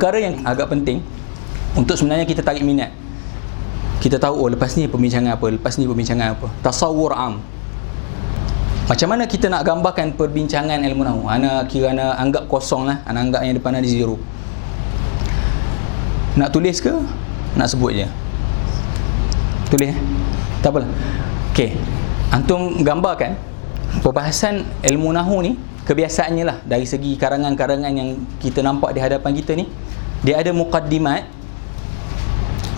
perkara yang agak penting untuk sebenarnya kita tarik minat. Kita tahu, oh lepas ni perbincangan apa, lepas ni perbincangan apa. Tasawwur am. Macam mana kita nak gambarkan perbincangan ilmu nahwu? Ana kira ana anggap kosong lah, ana anggap yang depan ada zero. Nak tulis ke? Nak sebut je? Tulis tak apalah. Okey, antum gambarkan perbahasan ilmu nahwu ni, kebiasaannya lah dari segi karangan-karangan yang kita nampak di hadapan kita ni, dia ada muqaddimat,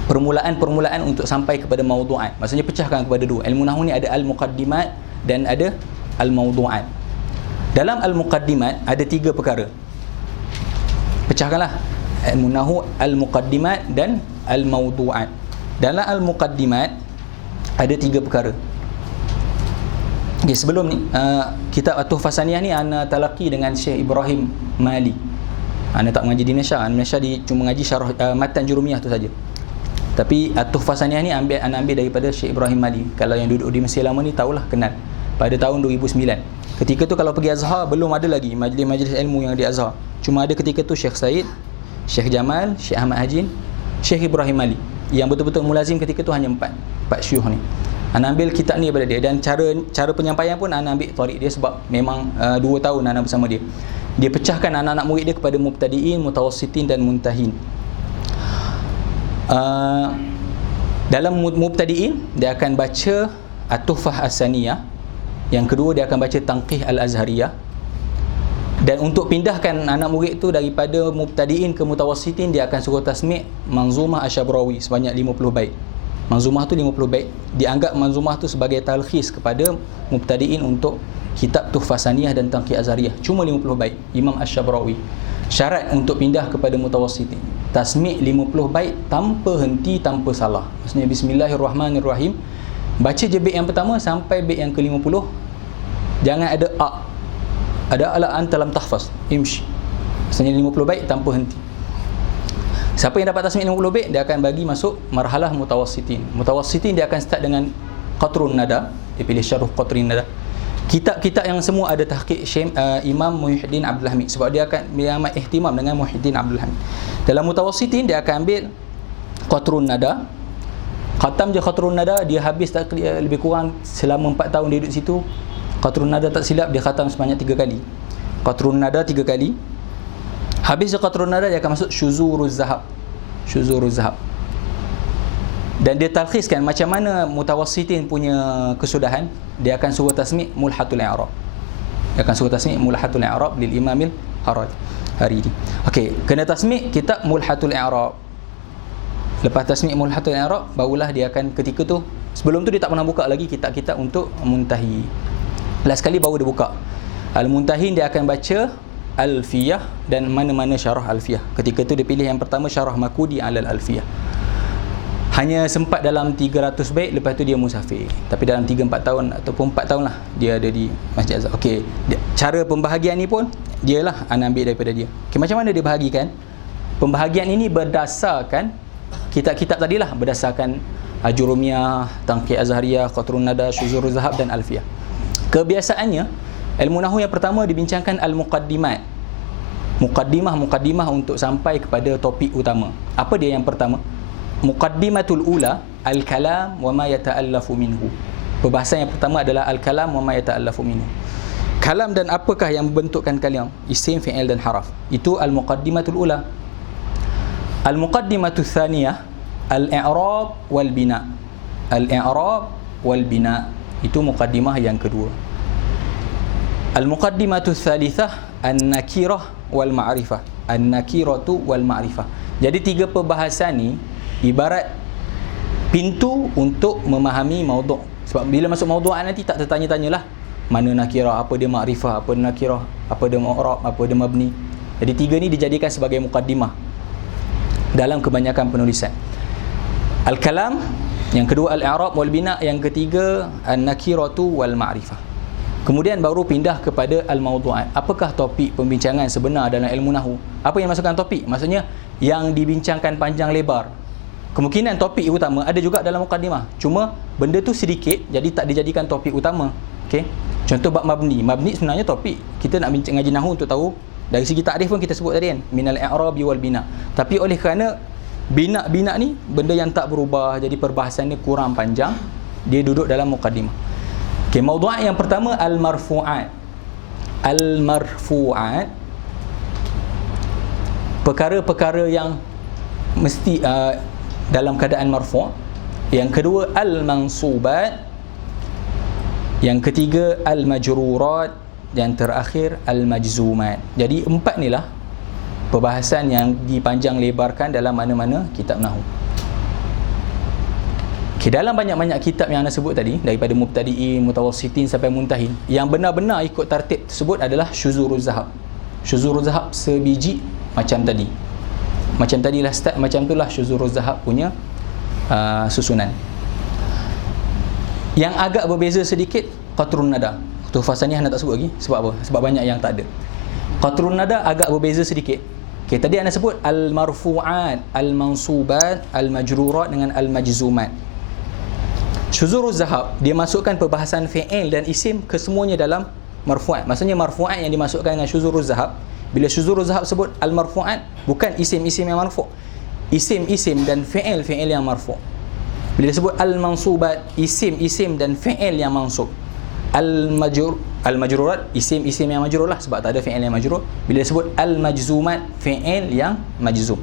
permulaan-permulaan untuk sampai kepada maudu'at. Maksudnya pecahkan kepada dua. Ilmu nahwu ni ada al-muqaddimat dan ada al-maudu'at. Dalam al-muqaddimat ada tiga perkara. Pecahkanlah. Ilmu nahwu al-muqaddimat dan al-maudu'at. Dalam al-muqaddimat ada tiga perkara. Okay, sebelum ni kitab At-Tuhfah Saniyah ni ana talaqi dengan Syekh Ibrahim Mali. Ana tak mengaji di Malaysia. Malaysia cuma mengaji syarah matan Jurumiyah tu saja. Tapi At-Tuhfah Saniyah ni ana ambil daripada Syekh Ibrahim Mali. Kalau yang duduk di Mesir lama ni tahulah, kenal. Pada tahun 2009. Ketika tu kalau pergi Azhar belum ada lagi majlis-majlis ilmu yang di Azhar. Cuma ada ketika tu Syekh Said, Syekh Jamal, Syekh Ahmad Hajin, Syekh Ibrahim Mali. Yang betul-betul mulazim ketika tu hanya empat syuyukh ni. Ana ambil kitab ni daripada dia, dan cara penyampaian pun ana ambil tarik dia sebab memang 2 tahun ana bersama dia. Dia pecahkan anak-anak murid dia kepada mubtadi'in, mutawassitin dan muntahin. Dalam mubtadi'in dia akan baca At-Tuhfah As-Saniyah. Yang kedua dia akan baca Tanqih Al-Azhariyah. Dan untuk pindahkan anak murid tu daripada mubtadi'in ke mutawassitin, dia akan suruh tasmi' Manzumah Asy-Syabrawi sebanyak 50 bait. Manzumah tu 50 bait. Dianggap manzumah tu sebagai talkhis kepada mubtadi'in untuk kitab Tuhfah Saniyah dan Tanqih Azhariyah. Cuma 50 bait. Imam Asy-Syabrawi. Syarat untuk pindah kepada mutawassitin, tasmi' 50 bait tanpa henti, tanpa salah. Maksudnya Bismillahirrahmanirrahim. Baca je bait yang pertama sampai bait yang ke-50. Jangan ada a. Ada ala anta lam tahfaz. Imshi. Maksudnya 50 bait tanpa henti. Siapa yang dapat tasmi' 50 bait, dia akan bagi masuk marhalah mutawassitin. Mutawassitin dia akan start dengan Qatrun Nada. Dia pilih syarh Qatrun Nada. Kitab-kitab yang semua ada tahqiq Imam Muhyiddin Abdul Hamid, sebab dia akan amat ihtimam dengan Muhyiddin Abdul Hamid. Dalam mutawassitin dia akan ambil Qatrun Nada. Khatam je Qatrun Nada, dia habis lebih kurang selama 4 tahun dia duduk situ. Qatrun Nada tak silap dia khatam sebanyak 3 kali. Qatrun Nada 3 kali. Habis Qatrun Nada dia akan masuk Syuzuruz Zahab. Syuzuruz Zahab. Dan dia talkhiskan macam mana mutawassitin punya kesudahan. Dia akan suruh tasmi' Mulhatul I'rab. Dia akan suruh tasmi' Mulhatul I'rab lil Imamil Hariri. Okey, kena tasmi' kitab Mulhatul I'rab. Lepas tasmi' Mulhatul I'rab, barulah dia akan ketika tu, sebelum tu dia tak pernah buka lagi kitab-kitab untuk Muntahi. Last kali baru dia buka. Al-Muntahin dia akan baca Alfiyah dan mana-mana syarah Alfiyah. Ketika tu dia pilih yang pertama syarah Makudi alal Alfiyah. Hanya sempat dalam 300 bait, lepas tu dia musafir. Tapi dalam 3-4 tahun ataupun 4 tahun lah dia ada di Masjid Azhar. Okey, cara pembahagian ni pun dialah ana ambil daripada dia. Okey, macam mana dia bahagikan? Pembahagian ini berdasarkan kitab-kitab tadilah, berdasarkan Ajurumiyah, Tanqih Azhariyah, Qatrun Nada, Syuzuruz Zahab dan Alfiyah. Kebiasaannya ilmu nahwu yang pertama dibincangkan al-muqaddimat. Muqaddimah untuk sampai kepada topik utama. Apa dia yang pertama? Muqaddimatul ula al-kalam wa ma yata'allafu minhu. Perbahasan yang pertama adalah al-kalam wa ma yata'allafu minhu. Kalam dan apakah yang membentukkan kalam? Isim, fi'il dan haraf. Itu al-muqaddimatul ula. Al-muqaddimatul thaniyah al-i'rab wal bina. Al-i'rab wal bina. Itu muqaddimah yang kedua. Al-muqaddimatul thalithah an-nakirah wal ma'rifah. An-nakiratu wal ma'rifah. Jadi 3 perbahasan ni ibarat pintu untuk memahami maudhu'. Sebab bila masuk maudhu'at nanti tak tertanya-tanyalah mana nakirah, apa dia ma'rifah, apa dia nakirah, apa dia mu'rab, apa dia mabni. Jadi 3 ni dijadikan sebagai muqaddimah dalam kebanyakan penulisan. Al-kalam, yang kedua al-i'rab wal bina, yang ketiga an-nakiratu wal ma'rifah. Kemudian baru pindah kepada al-maudhu'at. Apakah topik pembincangan sebenar dalam ilmu nahwu? Apa yang masukkan topik? Maksudnya yang dibincangkan panjang lebar. Kemungkinan topik utama ada juga dalam muqaddimah. Cuma benda tu sedikit, jadi tak dijadikan topik utama. Okey. Contoh bab mabni. Mabni sebenarnya topik. Kita nak bincang ngaji nahwu untuk tahu Dari segi takrif pun kita sebut tadi kan, minal i'rabi wal bina. Tapi oleh kerana bina ni benda yang tak berubah, jadi perbahasan ni kurang panjang, dia duduk dalam muqaddimah. Okey, mawdu'at yang pertama al-marfu'at. Al-marfu'at, perkara-perkara yang mesti dalam keadaan marfu'. Yang kedua al-mansubat. Yang ketiga al-majrurat. Dan terakhir al-majzumat. Jadi 4 ni lah perbahasan yang dipanjang lebarkan dalam mana-mana kitab nahwu. Okay, dalam banyak-banyak kitab yang anda sebut tadi, daripada mubtadi'in, mutawassitin sampai muntahin, yang benar-benar ikut tertib tersebut adalah syuzuruz zahab. Syuzuruz zahab sebiji macam tadi. Macam tadilah start, macam itulah syuzuruz zahab punya susunan. Yang agak berbeza sedikit qatrun nada. Tu fasalnya anda tak sebut lagi. Sebab apa? Sebab banyak yang tak ada. Qatrun nada agak berbeza sedikit. Okay, tadi anda sebut al-marfu'at, al-mansubat, al-majrurat dengan al-majzumat. Syuzuruz zahab, dia masukkan perbahasan fi'il dan isim kesemuanya dalam marfu'at. Maksudnya marfu'at yang dimasukkan dengan syuzuruz zahab. Bila syuzuruz zahab sebut al-marfu'at, bukan isim-isim yang marfu'. Isim-isim dan fi'il yang marfu'. Bila disebut al-mansubat, isim-isim dan fi'il yang mansub. Al-majrurat, isim-isim yang majrur lah, sebab tak ada fi'il yang majrur. Bila disebut al-majzumat, fi'il yang majzum.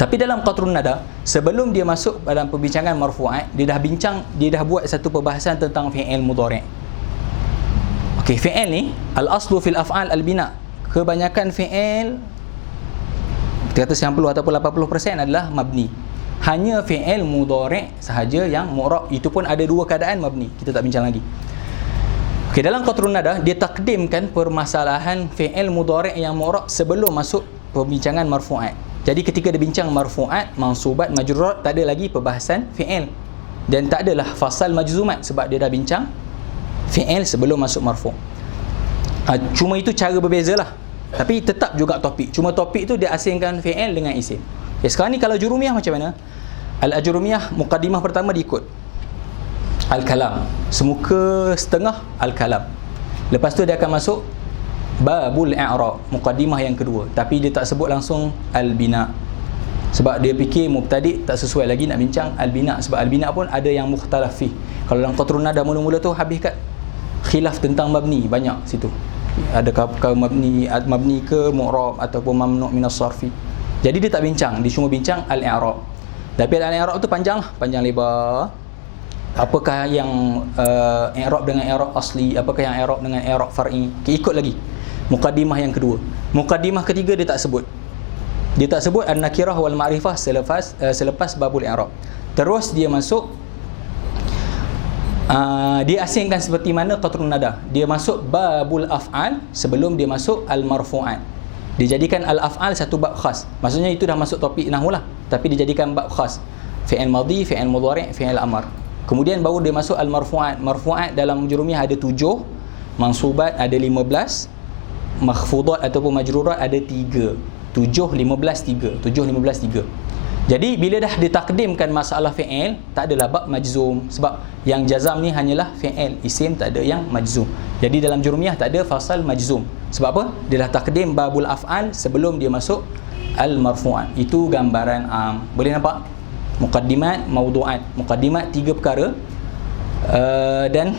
Tapi dalam qatrun nada, sebelum dia masuk dalam perbincangan marfu'at, dia dah buat satu perbahasan tentang fi'il mudhari'. Okey, fi'il ni al-aslu fil af'al al-bina. Kebanyakan fi'il, kita kata 90 ataupun 80% adalah mabni. Hanya fi'il mudhari' sahaja yang mu'rab. Itu pun ada 2 keadaan mabni. Kita tak bincang lagi. Okey, dalam qatrun nada, dia takdimkan permasalahan fi'il mudhari' yang mu'rab sebelum masuk perbincangan marfu'at. Jadi ketika dia bincang marfu'at, mansubat, majrurat, tak ada lagi perbahasan fi'il. Dan tak adalah fasal majzumat sebab dia dah bincang fi'il sebelum masuk marfu'. Cuma itu cara berbezalah. Tapi tetap juga topik. Cuma topik tu dia asingkan fi'il dengan isim. Okay, sekarang ni kalau jurumiyah macam mana? Al-ajrumiyah, muqaddimah pertama diikut al-kalam. Semuka setengah al-kalam. Lepas tu dia akan masuk babul i'rab, muqaddimah yang kedua. Tapi dia tak sebut langsung al-bina. Sebab dia fikir mubtadi' tak sesuai lagi nak bincang al-bina. Sebab al-bina pun ada yang mukhtalaf fi. Kalau dalam qatrun nada mula-mula tu habis kat khilaf tentang mabni, banyak situ. Adakah mabni ke mu'rab ataupun mamnu' minas sarfi. Jadi dia tak bincang, dia cuma bincang al-i'rab. Tapi al-i'rab tu panjang lah, panjang lebar. Apakah yang i'rab dengan i'rab asli, apakah yang i'rab dengan i'rab far'i. Ikut lagi muqaddimah yang kedua. Muqaddimah ketiga dia tak sebut. Dia tak sebut an-nakirah wal ma'rifah selepas babul i'rab. Terus dia masuk dia asingkan seperti mana qatrun nada. Dia masuk babul af'al sebelum dia masuk al-marfu'at. Dia jadikan al-af'al satu bab khas. Maksudnya itu dah masuk topik nahwu lah, tapi dia jadikan bab khas. Fi'il madhi, fi'il mudhari', fi'il amr. Kemudian baru dia masuk al-marfu'at. Marfu'at dalam jurumiyah ada 7, mansubat ada 15, makhfudat ataupun majrurat ada 3. 7, 15, 3. 7, 15, 3. Jadi bila dah ditakdimkan masalah fi'il, tak adalah bab majzum. Sebab yang jazam ni hanyalah fi'il, isim, tak ada yang majzum. Jadi dalam jurumiyah tak ada fasal majzum. Sebab apa? Dia dah takdim babul af'al sebelum dia masuk al-marfu'at. Itu gambaran boleh nampak? Muqaddimat, mawdu'at. Muqaddimat 3 perkara dan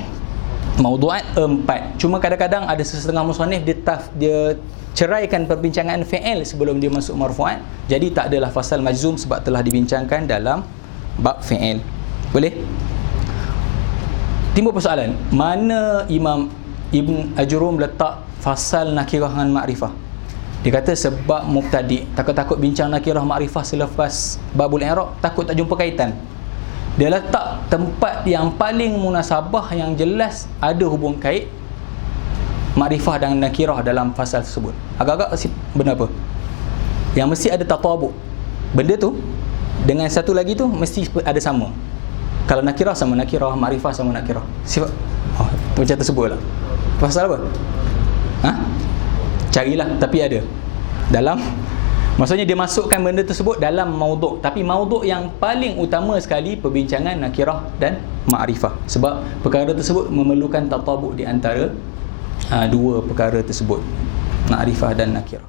mawdu'at 4. Cuma kadang-kadang ada setengah musannif dia ceraikan perbincangan fi'il sebelum dia masuk marfu'at. Jadi tak adalah fasal majzum sebab telah dibincangkan dalam bab fi'il. Boleh? Timbul persoalan, mana Imam Ibn Ajrum letak fasal nakirah dengan ma'rifah? Dia kata sebab mubtadi' takut-takut bincang nakirah ma'rifah selepas babul i'rab, takut tak jumpa kaitan. Dia letak tempat yang paling munasabah, yang jelas ada hubung kait ma'rifah dan nakirah dalam fasal tersebut. Agak-agak benar apa? Yang mesti ada tatabuk. Benda tu dengan satu lagi tu mesti ada sama. Kalau nakirah sama nakirah, ma'rifah sama nakirah. Sifat macam tersebut lah. Pasal apa? Carilah, tapi ada dalam, maksudnya dia masukkan benda tersebut dalam maudhu'. Tapi maudhu' yang paling utama sekali perbincangan nakirah dan ma'rifah. Sebab perkara tersebut memerlukan tatabuk di antara 2 perkara tersebut. ma'rifah dan nakirah.